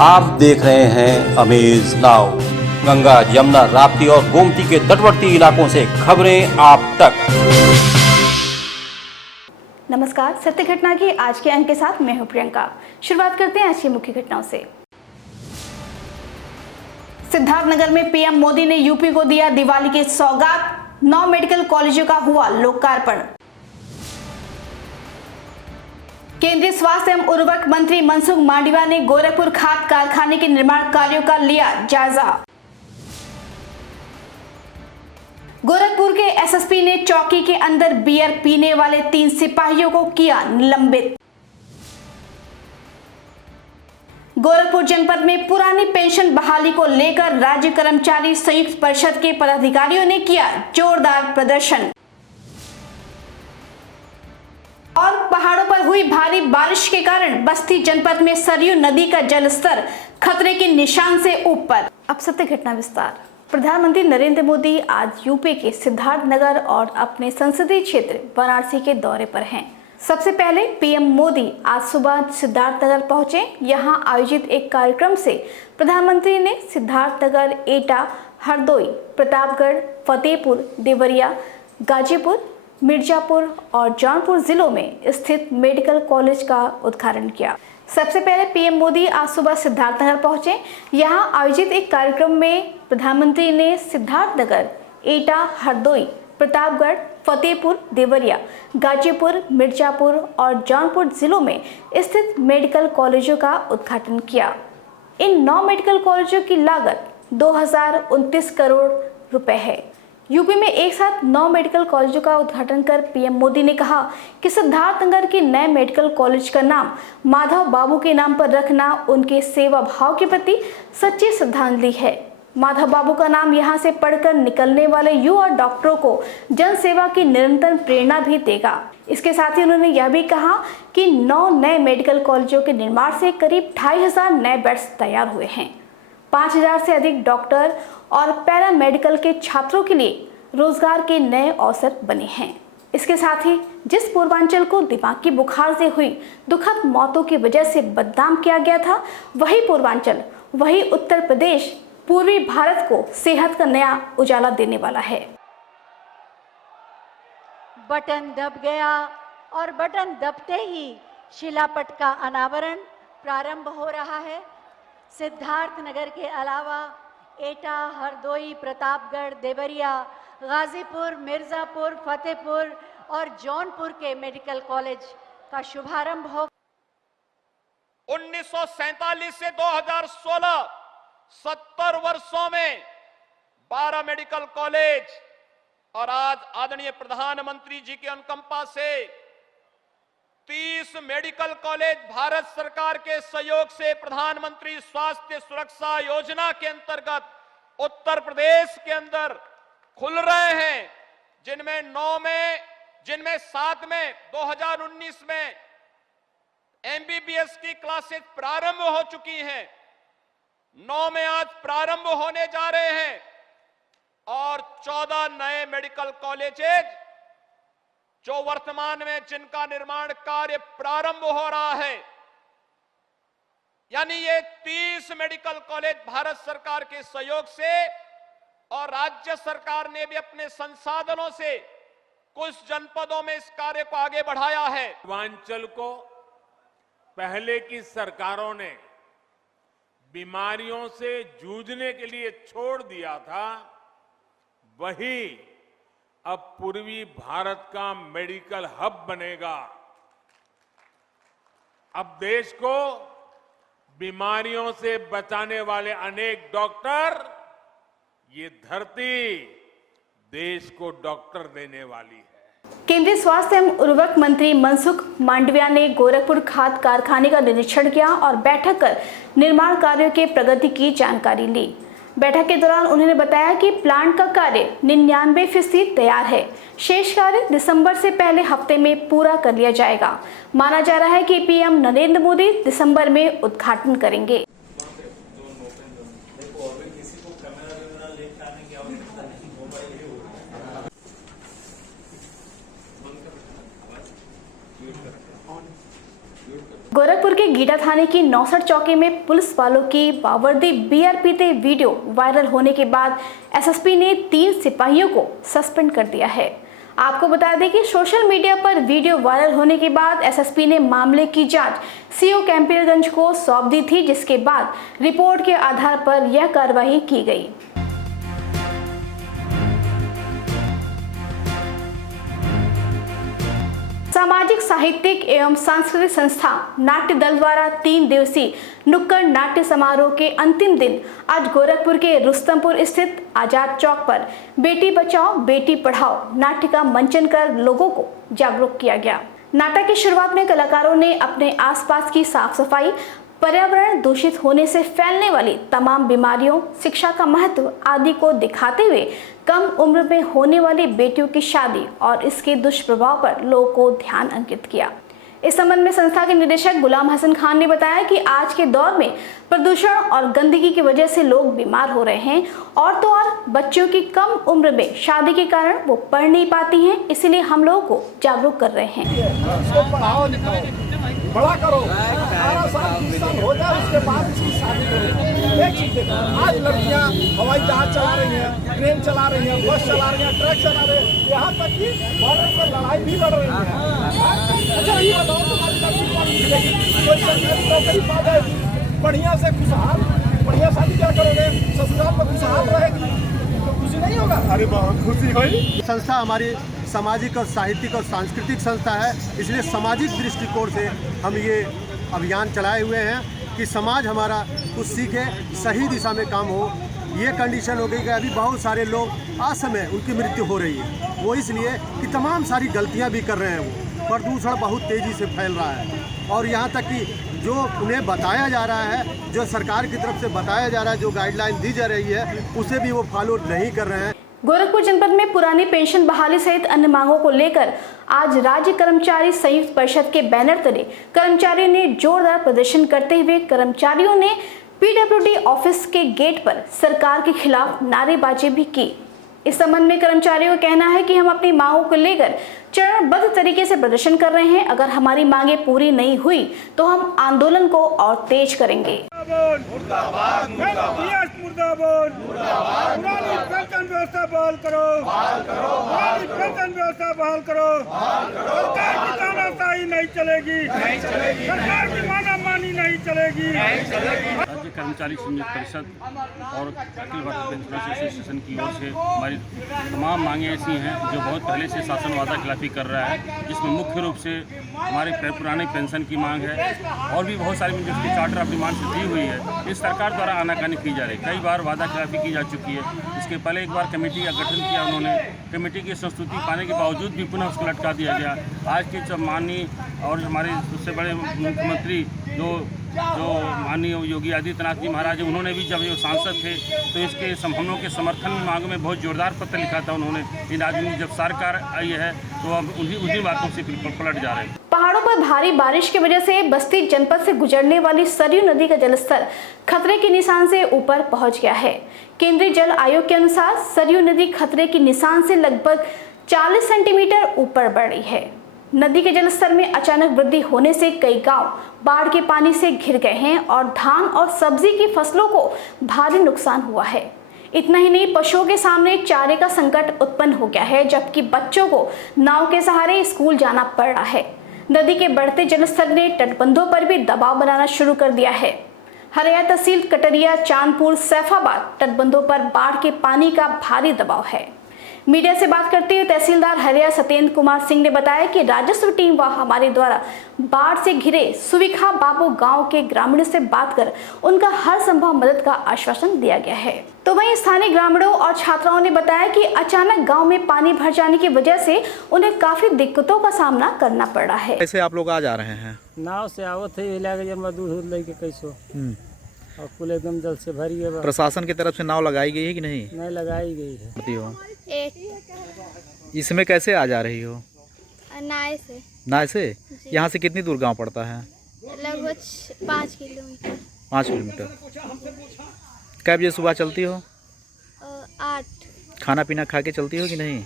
आप देख रहे हैं अमेज नाउ। गंगा, यमुना, राप्ती और गोमती के तटवर्ती इलाकों से खबरें आप तक। नमस्कार, सत्य घटना की आज के अंक के साथ मैं हूं प्रियंका। शुरुआत करते हैं आज की मुख्य घटनाओं से। सिद्धार्थनगर में पीएम मोदी ने यूपी को दिया दिवाली की सौगात, 9 मेडिकल कॉलेजों का हुआ लोकार्पण। केंद्रीय स्वास्थ्य एवं उर्वरक मंत्री मनसुख मांडविया ने गोरखपुर खाद कारखाने के निर्माण कार्यों का लिया जायजा। गोरखपुर के एसएसपी ने चौकी के अंदर बियर पीने वाले 3 सिपाहियों को किया निलंबित। गोरखपुर जनपद में पुरानी पेंशन बहाली को लेकर राज्य कर्मचारी संयुक्त परिषद के पदाधिकारियों ने किया जोरदार प्रदर्शन। और पहाड़ों पर हुई भारी बारिश के कारण बस्ती जनपद में सरयू नदी का जलस्तर खतरे के निशान से ऊपर। अब सत्य घटना विस्तार। प्रधानमंत्री नरेंद्र मोदी आज यूपी के सिद्धार्थनगर और अपने संसदीय क्षेत्र वाराणसी के दौरे पर हैं। सबसे पहले पीएम मोदी आज सुबह सिद्धार्थनगर पहुंचे। यहां आयोजित एक कार्यक्रम से प्रधानमंत्री ने सिद्धार्थनगर, एटा, हरदोई, प्रतापगढ़, फतेहपुर, देवरिया, गाजीपुर, मिर्जापुर और जौनपुर जिलों में स्थित मेडिकल कॉलेज का उद्घाटन किया। सबसे पहले पीएम मोदी आज सुबह सिद्धार्थनगर पहुंचे। यहां आयोजित एक कार्यक्रम में प्रधानमंत्री ने सिद्धार्थनगर, एटा, हरदोई, प्रतापगढ़, फतेहपुर, देवरिया, गाजीपुर, मिर्जापुर और जौनपुर जिलों में स्थित मेडिकल कॉलेजों का उद्घाटन किया। इन 9 मेडिकल कॉलेजों की लागत 2029 करोड़ रुपए है। यूपी में एक साथ 9 मेडिकल कॉलेजों का उद्घाटन कर पीएम मोदी ने कहा कि सिद्धार्थनगर के नए मेडिकल कॉलेज का नाम माधव बाबू के नाम पर रखना उनके सेवा भाव के प्रति सच्ची श्रद्धांजलि है। माधव बाबू का नाम यहां से पढ़कर निकलने वाले युवा डॉक्टरों को जन सेवा की निरंतर प्रेरणा भी देगा। इसके साथ ही उन्होंने यह भी कहा कि 9 नए मेडिकल कॉलेजों के निर्माण से करीब 2500 नए बेड्स तैयार हुए हैं। 5000 से अधिक डॉक्टर और पैरामेडिकल के छात्रों के लिए रोजगार के नए अवसर बने हैं। इसके साथ ही जिस पूर्वांचल को दिमागी बुखार से हुई दुखद मौतों की वजह से बदनाम किया गया था, वही पूर्वांचल, वही उत्तर प्रदेश पूर्वी भारत को सेहत का नया उजाला देने वाला है। बटन दब गया और बटन दबते ही शिलापट का अनावरण प्रारंभ हो रहा है। सिद्धार्थनगर के अलावा एटा, हरदोई, प्रतापगढ़, देवरिया, गाजीपुर, मिर्जापुर, फतेहपुर और जौनपुर के मेडिकल कॉलेज का शुभारंभ हो। 1947 से 2016 70 वर्षों में 12 मेडिकल कॉलेज और आज आदरणीय प्रधानमंत्री जी के अनुकंपा से 30 मेडिकल कॉलेज भारत सरकार के सहयोग से प्रधानमंत्री स्वास्थ्य सुरक्षा योजना के अंतर्गत उत्तर प्रदेश के अंदर खुल रहे हैं, जिनमें 7 में 2019 में एमबीबीएस की क्लासेज प्रारंभ हो चुकी हैं, 9 में आज प्रारंभ होने जा रहे हैं और 14 नए मेडिकल कॉलेजेज जो वर्तमान में जिनका निर्माण कार्य प्रारंभ हो रहा है। यानी ये 30 मेडिकल कॉलेज भारत सरकार के सहयोग से और राज्य सरकार ने भी अपने संसाधनों से कुछ जनपदों में इस कार्य को आगे बढ़ाया है। पूर्वांचल को पहले की सरकारों ने बीमारियों से जूझने के लिए छोड़ दिया था, वही अब पूर्वी भारत का मेडिकल हब बनेगा। अब देश को बीमारियों से बचाने वाले अनेक डॉक्टर, ये धरती देश को डॉक्टर देने वाली है। केंद्रीय स्वास्थ्य एवं उर्वरक मंत्री मनसुख मांडविया ने गोरखपुर खाद कारखाने का निरीक्षण किया और बैठक कर निर्माण कार्यों के प्रगति की जानकारी ली। बैठक के दौरान उन्होंने बताया कि प्लांट का कार्य 99% तैयार है। शेष कार्य दिसंबर से पहले हफ्ते में पूरा कर लिया जाएगा। माना जा रहा है कि पीएम नरेंद्र मोदी दिसंबर में उद्घाटन करेंगे। म्यूट कर गोरखपुर के गीडा थाने की नौसठ चौकी में पुलिस वालों की बावर्दी बियर पीते वीडियो वायरल होने के बाद एसएसपी ने 3 सिपाहियों को सस्पेंड कर दिया है। आपको बता दें कि सोशल मीडिया पर वीडियो वायरल होने के बाद एसएसपी ने मामले की जांच सीओ कैंपियरगंज को सौंप दी थी, जिसके बाद रिपोर्ट के आधार पर यह कार्रवाई की गई। सामाजिक साहित्यिक एवं सांस्कृतिक संस्था नाट्य दल द्वारा 3 दिवसीय नुक्कड़ नाट्य समारोह के अंतिम दिन आज गोरखपुर के रुस्तमपुर स्थित आजाद चौक पर बेटी बचाओ बेटी पढ़ाओ नाट्य का मंचन कर लोगों को जागरूक किया गया। नाटक की शुरुआत में कलाकारों ने अपने आसपास की साफ सफाई, पर्यावरण दूषित होने से फैलने वाली तमाम बीमारियों, शिक्षा का महत्व आदि को दिखाते हुए कम उम्र में होने वाली बेटियों की शादी और इसके दुष्प्रभाव पर लोगों को ध्यान अंकित किया। इस संबंध में संस्था के निदेशक गुलाम हसन खान ने बताया कि आज के दौर में प्रदूषण और गंदगी की वजह से लोग बीमार हो रहे हैं और तो और बच्चों की कम उम्र में शादी के कारण वो पढ़ नहीं पाती हैं, इसलिए हम लोगों को जागरूक कर रहे हैं। इसको पढ़ाओ लिखाओ, बड़ा करो, 18 साल 20 साल हो जाए उसके बाद इसकी शादी करो। एक चीज देखो, आज लड़कियां हवाई जहाज चला रही हैं, ट्रेन चला रही हैं, बस चला रही हैं, ट्रक चला रही हैं, यहाँ तक कि बॉर्डर पर लड़ाई भी लड़ रही है। अच्छा ये बताओ तुम्हारी लड़की कौन मिलेगी? कोई सरकारी नौकरी पा जाएगी, बढ़िया से खुशहाल, बढ़िया शादी क्या करोगे? ससुराल में खुशहाल रहेगी तो खुशी नहीं होगा? अरे बहुत खुशी हुई। संस्था हमारी सामाजिक और साहित्यिक और सांस्कृतिक संस्था है, इसलिए सामाजिक दृष्टिकोण से हम ये अभियान चलाए हुए हैं कि समाज हमारा कुछ सीखे, सही दिशा में काम हो। ये कंडीशन हो गई कि अभी बहुत सारे लोग असमय उनकी मृत्यु हो रही है, वो इसलिए कि तमाम सारी गलतियां भी कर रहे हैं। वो प्रदूषण बहुत तेज़ी से फैल रहा है और यहाँ तक कि जो उन्हें बताया जा रहा है, जो सरकार की तरफ से बताया जा रहा है, जो गाइडलाइन दी जा रही है, उसे भी वो फॉलो नहीं कर रहे हैं। गोरखपुर जनपद में पुरानी पेंशन बहाली सहित अन्य मांगों को लेकर आज राज्य कर्मचारी संयुक्त परिषद के बैनर तले कर्मचारियों ने जोरदार प्रदर्शन करते हुए कर्मचारियों ने पीडब्ल्यूडी ऑफिस के गेट पर सरकार के खिलाफ नारेबाजी भी की। इस संबंध में कर्मचारियों का कहना है कि हम अपनी मांगों को लेकर चरणबद्ध तरीके से प्रदर्शन कर रहे हैं। अगर हमारी मांगे पूरी नहीं हुई तो हम आंदोलन को और तेज करेंगे। पुरानी पेंशन व्यवस्था बहाल करो, पुरानी पेंशन व्यवस्था बहाल करो। सरकार की तानाशाही नहीं चलेगी, सरकार की मानामानी नहीं चलेगी। राज्य कर्मचारी संयुक्त परिषद और अखिल भारतीय पेंशनर्स एसोसिएशन की ओर से हमारी तमाम मांगे ऐसी हैं जो बहुत पहले से शासन वादा खिलाफी कर रहा है, जिसमें मुख्य रूप से हमारे पुराने पेंशन की मांग है और भी बहुत सारी जिसकी चार्टर ऑफ डिमांड दी हुई है। इस सरकार द्वारा आनाकानी की जा रही है, कई बार वादा खिलाफी की जा चुकी है। इसके पहले एक बार कमेटी का गठन किया उन्होंने, कमेटी की संस्तुति पाने के बावजूद भी पुनः उसको लटका दिया गया। आज के जब माननीय और हमारे सबसे बड़े मुख्यमंत्री जो माननीय योगी आदित्यनाथ जी महाराज, उन्होंने भी जब ये सांसद थे तो इसके हम लोग के समर्थन में मांगों में बहुत जोरदार पत्र लिखा था उन्होंने। इन आदमी जब सरकार आई है तो अब उन्हीं बातों से पलट जा रहे हैं। पहाड़ों पर भारी बारिश की वजह से बस्ती जनपद से गुजरने वाली सरयू नदी का जलस्तर खतरे के निशान से ऊपर पहुंच गया है। केंद्रीय जल आयोग के अनुसार सरयू नदी खतरे के निशान से लगभग 40 सेंटीमीटर ऊपर बढ़ रही है। नदी के जलस्तर में अचानक वृद्धि होने से कई गांव बाढ़ के पानी से घिर गए हैं और धान और सब्जी की फसलों को भारी नुकसान हुआ है। इतना ही नहीं, पशुओं के सामने चारे का संकट उत्पन्न हो गया है, जबकि बच्चों को नाव के सहारे स्कूल जाना पड़ रहा है। नदी के बढ़ते जलस्तर ने तटबंधों पर भी दबाव बनाना शुरू कर दिया है। हरिया तहसील कटरिया, चांदपुर, सैफाबाद तटबंधों पर बाढ़ के पानी का भारी दबाव है। मीडिया से बात करते हुए तहसीलदार हरिया सत्येंद्र कुमार सिंह ने बताया कि राजस्व टीम व हमारे द्वारा बाढ़ से घिरे सुविखा बाबू गांव के ग्रामीणों से बात कर उनका हर संभव मदद का आश्वासन दिया गया है। तो वहीं स्थानीय ग्रामीणों और छात्राओं ने बताया कि अचानक गांव में पानी भर जाने की वजह से उन्हें काफी दिक्कतों का सामना करना पड़ रहा है। कैसे आप लोग आ जा रहे हैं? नाव से आवत है, दूध लेके कैसो और कुल एकदम जल से भरी है। प्रशासन की तरफ से नाव लगाई गई है कि नहीं? नहीं लगाई गई है। इसमें कैसे आ जा रही हो? नाव से। नाव से? यहाँ से कितनी दूर गांव पड़ता है? लगभग 5 किलोमीटर। 5 किलोमीटर। कै बजे सुबह चलती हो? 8। खाना पीना खा के चलती हो कि नहीं?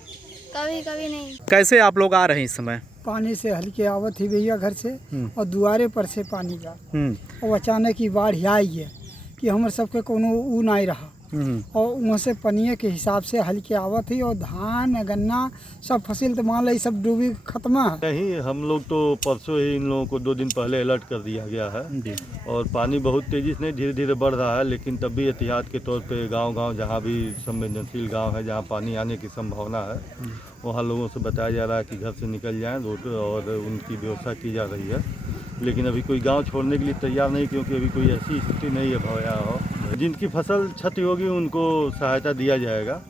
कभी कभी नहीं। कैसे आप लोग आ रहे हैं इस समय? पानी से हल्के आवत ही भैया घर से और दुआरे पर से पानी जा और अचानक ही बाढ़ आई है कि हमर सबके कोनो ऊ नहीं रहा और वहाँ से पनिया के हिसाब से हल्के आवत ही और धान गन्ना सब फसल तो मान लो सब डूबी खत्म है। नहीं, हम लोग तो परसों ही इन लोगों को 2 दिन पहले अलर्ट कर दिया गया है और पानी बहुत तेज़ी से नहीं धीरे धीरे बढ़ रहा है, लेकिन तब भी एहतियात के तौर पे गांव-गांव जहां भी संवेदनशील गांव है जहां पानी आने की संभावना है वहां लोगों से बताया जा रहा है कि घर से निकल जाएं रोड और उनकी व्यवस्था की जा रही है। लेकिन अभी कोई गांव छोड़ने के लिए तैयार नहीं, क्योंकि अभी कोई ऐसी स्थिति नहीं है भैया हो। जिनकी फसल क्षति होगी उनको सहायता दिया जाएगा।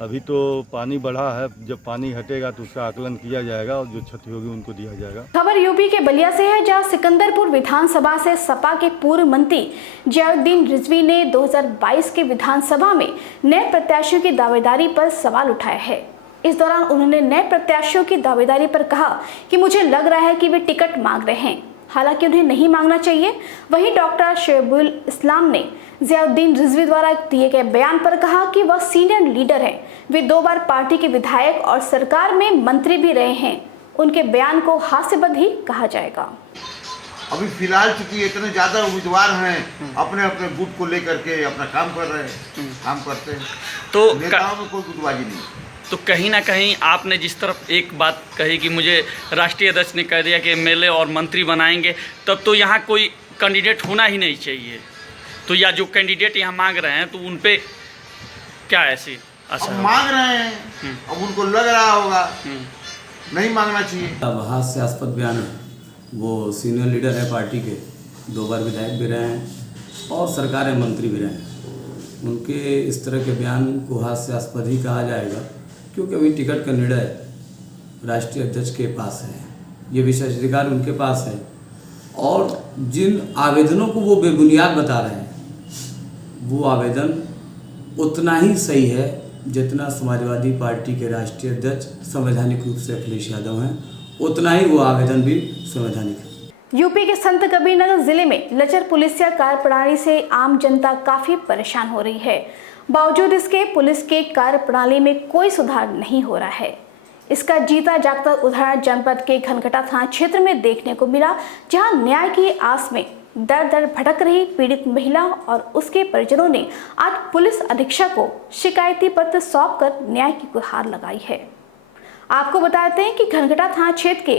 अभी तो पानी बढ़ा है, जब पानी हटेगा तो उसका आकलन किया जाएगा और जो क्षति होगी उनको दिया जाएगा। खबर यूपी के बलिया से है, जहां सिकंदरपुर विधानसभा से सपा के पूर्व मंत्री जियाउद्दीन रिजवी ने 2022 के विधानसभा में नए प्रत्याशियों की दावेदारी पर सवाल उठाया है। इस दौरान उन्होंने नए प्रत्याशियों की दावेदारी पर कहा कि मुझे लग रहा है कि वे टिकट मांग रहे हैं, हालांकि उन्हें नहीं मांगना चाहिए। वहीं डॉक्टर शोएबुल इस्लाम ने जियाउद्दीन रिजवी द्वारा दिए गए बयान पर कहा कि वह सीनियर लीडर हैं, वे 2 बार पार्टी के विधायक और सरकार में मंत्री भी रहे हैं। उनके बयान को हास्यास्पद ही कहा जाएगा। अभी फिलहाल चूंकि इतने ज़्यादा उम्मीदवार हैं, अपने अपने गुट को लेकर के अपना काम कर रहे हैं, काम करते हैं, तो नेताओं में कोई गुटबाजी नहीं। तो कहीं ना कहीं आपने जिस तरफ एक बात कही कि मुझे राष्ट्रीय अध्यक्ष ने कह दिया कि एमएलए और मंत्री बनाएंगे, तब तो यहाँ कोई कैंडिडेट होना ही नहीं चाहिए। तो या जो कैंडिडेट यहाँ मांग रहे हैं तो उन पे क्या ऐसी असर मांग रहे हैं, अब उनको लग रहा होगा नहीं मांगना चाहिए। अब हास्यास्पद बयान है, वो सीनियर लीडर है पार्टी के, 2 बार विधायक भी रहे हैं और सरकार में मंत्री भी रहे हैं। उनके इस तरह के बयान को हास्यास्पद ही कहा जाएगा, क्योंकि अभी टिकट का निर्णय राष्ट्रीय अध्यक्ष के पास है, ये विशेषाधिकार उनके पास है और जिन आवेदनों को वो बेबुनियाद बता रहे हैं वो आवेदन उतना ही सही है जितना समाजवादी पार्टी के राष्ट्रीय अध्यक्ष संवैधानिक रूप से अखिलेश यादव हैं, उतना ही वो आवेदन भी संवैधानिक है। यूपी के संत कबीरनगर जिले में लचर पुलिसिया कार्यप्रणाली से आम जनता काफी परेशान हो रही है। बावजूद इसके पुलिस के कार्यप्रणाली में कोई सुधार नहीं हो रहा है। इसका जीता जागता उदाहरण जनपद के घनघटा थाना क्षेत्र में देखने को मिला, जहां न्याय की आस में दर दर भटक रही पीड़ित महिला और उसके परिजनों ने आज पुलिस अधीक्षक को शिकायती पत्र सौंपकर न्याय की गुहार लगाई है। आपको बताते हैं कि घनघटा थाना क्षेत्र के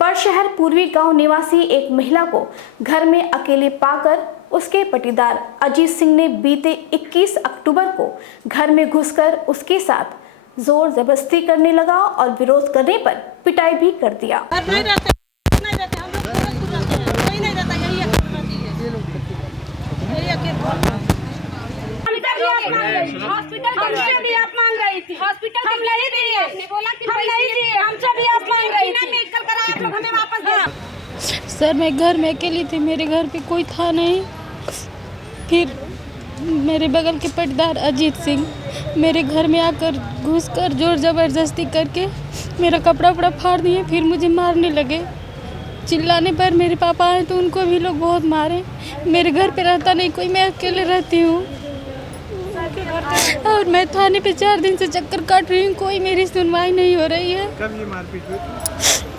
परशहर पूर्वी गांव निवासी एक महिला को घर में अकेले पाकर उसके पटीदार अजीत सिंह ने बीते 21 अक्टूबर को घर में घुसकर उसके साथ जोर जबरदस्ती करने लगा और विरोध करने पर पिटाई भी कर दिया। सर मैं घर में अकेली थी, मेरे घर पे कोई था नहीं। फिर मेरे बगल के पटीदार अजीत सिंह मेरे घर में आकर घुसकर जोर ज़बरदस्ती करके मेरा कपड़ा वपड़ा फाड़ दिए, फिर मुझे मारने लगे। चिल्लाने पर मेरे पापा आए तो उनको भी लोग बहुत मारे। मेरे घर पे रहता नहीं कोई, मैं अकेले रहती हूँ और मैं थाने पे 4 दिन से चक्कर काट रही हूँ, कोई मेरी सुनवाई नहीं हो रही है। कब ये मारपीट हुई?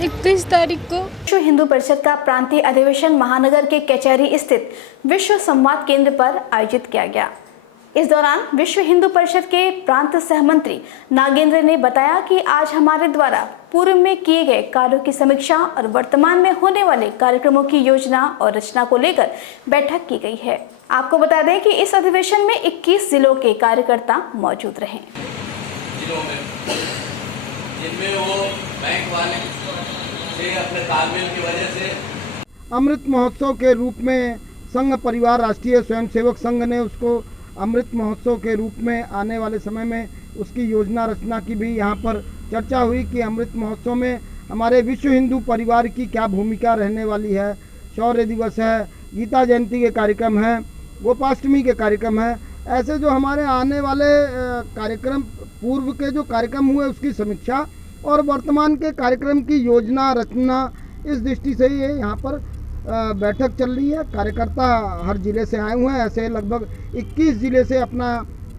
31 तारीख को। विश्व हिंदू परिषद का प्रांतीय अधिवेशन महानगर के कचहरी स्थित विश्व संवाद केंद्र पर आयोजित किया गया। इस दौरान विश्व हिंदू परिषद के प्रांत सहमंत्री नागेंद्र ने बताया कि आज हमारे द्वारा पूर्व में किए गए कार्यों की समीक्षा और वर्तमान में होने वाले कार्यक्रमों की योजना और रचना को लेकर बैठक की गई है। आपको बता दें कि इस अधिवेशन में 21 जिलों के कार्यकर्ता मौजूद रहे। जिनमें वो बैंक वाले से अपने तालमेल की वजह से अमृत महोत्सव के रूप में संघ परिवार राष्ट्रीय स्वयंसेवक संघ ने उसको अमृत महोत्सव के रूप में आने वाले समय में उसकी योजना रचना की भी यहाँ पर चर्चा हुई कि अमृत महोत्सव में हमारे विश्व हिंदू परिवार की क्या भूमिका रहने वाली है। शौर्य दिवस है, गीता जयंती के कार्यक्रम हैं, गोपाष्टमी के कार्यक्रम हैं, ऐसे जो हमारे आने वाले कार्यक्रम पूर्व के जो कार्यक्रम हुए उसकी समीक्षा और वर्तमान के कार्यक्रम की योजना रचना, इस दृष्टि से ये यहाँ पर बैठक चल रही है। कार्यकर्ता हर जिले से आए हुए हैं, ऐसे लगभग 21 जिले से अपना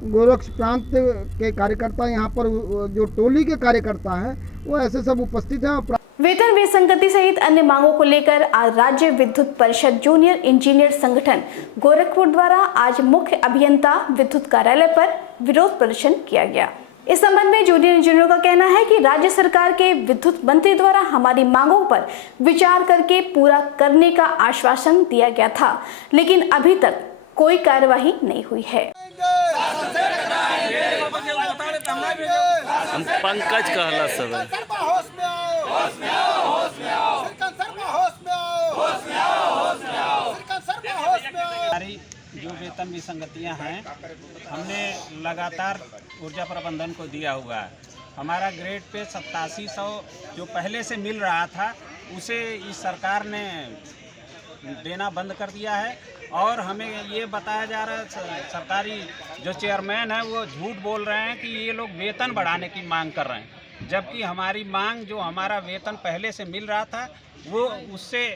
गोरक्ष प्रांत के कार्यकर्ता यहाँ पर जो टोली के कार्यकर्ता हैं वो ऐसे सब उपस्थित हैं। वेतन विसंगति सहित अन्य मांगों को लेकर आज राज्य विद्युत परिषद जूनियर इंजीनियर संगठन गोरखपुर द्वारा आज मुख्य अभियंता विद्युत कार्यालय पर विरोध प्रदर्शन किया गया। इस संबंध में जूनियर इंजीनियरों का कहना है कि राज्य सरकार के विद्युत मंत्री द्वारा हमारी मांगों पर विचार करके पूरा करने का आश्वासन दिया गया था, लेकिन अभी तक कोई कार्यवाही नहीं हुई है। हम पंकज कहला सब हमारी जो वेतन विसंगतियां हैं हमने लगातार ऊर्जा प्रबंधन को दिया हुआ है। हमारा ग्रेड पे 8700 जो पहले से मिल रहा था उसे इस सरकार ने देना बंद कर दिया है और हमें ये बताया जा रहा है सरकारी जो चेयरमैन है वो झूठ बोल रहे हैं कि ये लोग वेतन बढ़ाने की मांग कर रहे हैं, जबकि हमारी मांग जो हमारा वेतन पहले से मिल रहा था वो उससे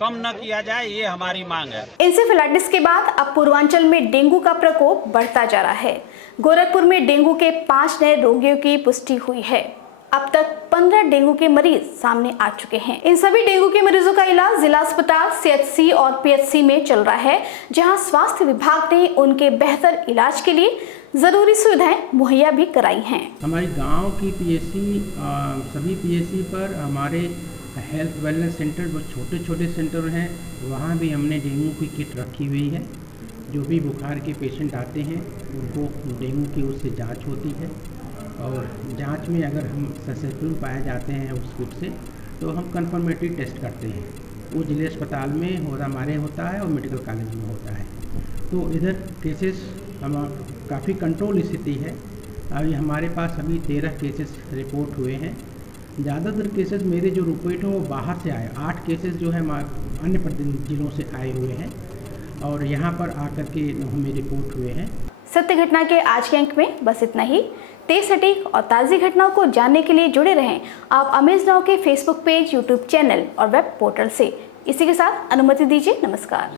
कम न किया जाए, ये हमारी मांग है। इंसेफेलाइटिस के बाद अब पूर्वांचल में डेंगू का प्रकोप बढ़ता जा रहा है। गोरखपुर में डेंगू के 5 नए रोगियों की पुष्टि हुई है। अब तक 15 डेंगू के मरीज सामने आ चुके हैं। इन सभी डेंगू के मरीजों का इलाज जिला अस्पताल, CHC और PHC में चल रहा है, जहां स्वास्थ्य विभाग ने उनके बेहतर इलाज के लिए जरूरी सुविधाएं मुहैया भी कराई हैं। हमारी गांव की PHC सभी PHC पर हमारे हेल्थ वेलनेस सेंटर जो छोटे छोटे सेंटर हैं वहाँ भी हमने डेंगू की किट रखी हुई है। जो भी बुखार के पेशेंट आते हैं उनको डेंगू की उससे जांच होती है और जांच में अगर हम सक्सेसफुल पाए जाते हैं उस किट से तो हम कन्फर्मेटरी टेस्ट करते हैं। वो जिले अस्पताल में हमारे होता है और मेडिकल कॉलेज में होता है। तो इधर केसेस हम काफ़ी कंट्रोल स्थिति है। अभी हमारे पास अभी 13 केसेस रिपोर्ट हुए हैं। ज़्यादातर केसेस मेरे जो रिपोर्ट हैं वो बाहर से आए। 8 केसेस जो है अन्य जिलों से आए हुए हैं और यहाँ पर आकर के हमें रिपोर्ट हुए हैं। सत्य घटना के आज के अंक में बस इतना ही। तेज सटीक और ताज़ी घटनाओं को जानने के लिए जुड़े रहें आप अमेज नाउ के फेसबुक पेज, यूट्यूब चैनल और वेब पोर्टल से। इसी के साथ अनुमति दीजिए। नमस्कार।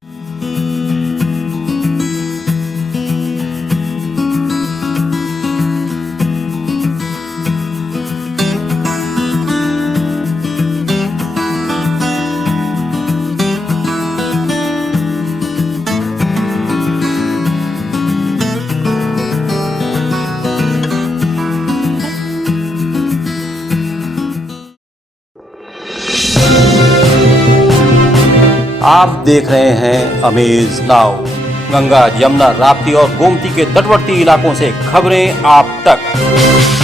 आप देख रहे हैं अमेज नाउ। गंगा, यमुना, राप्ती और गोमती के तटवर्ती इलाकों से खबरें आप तक।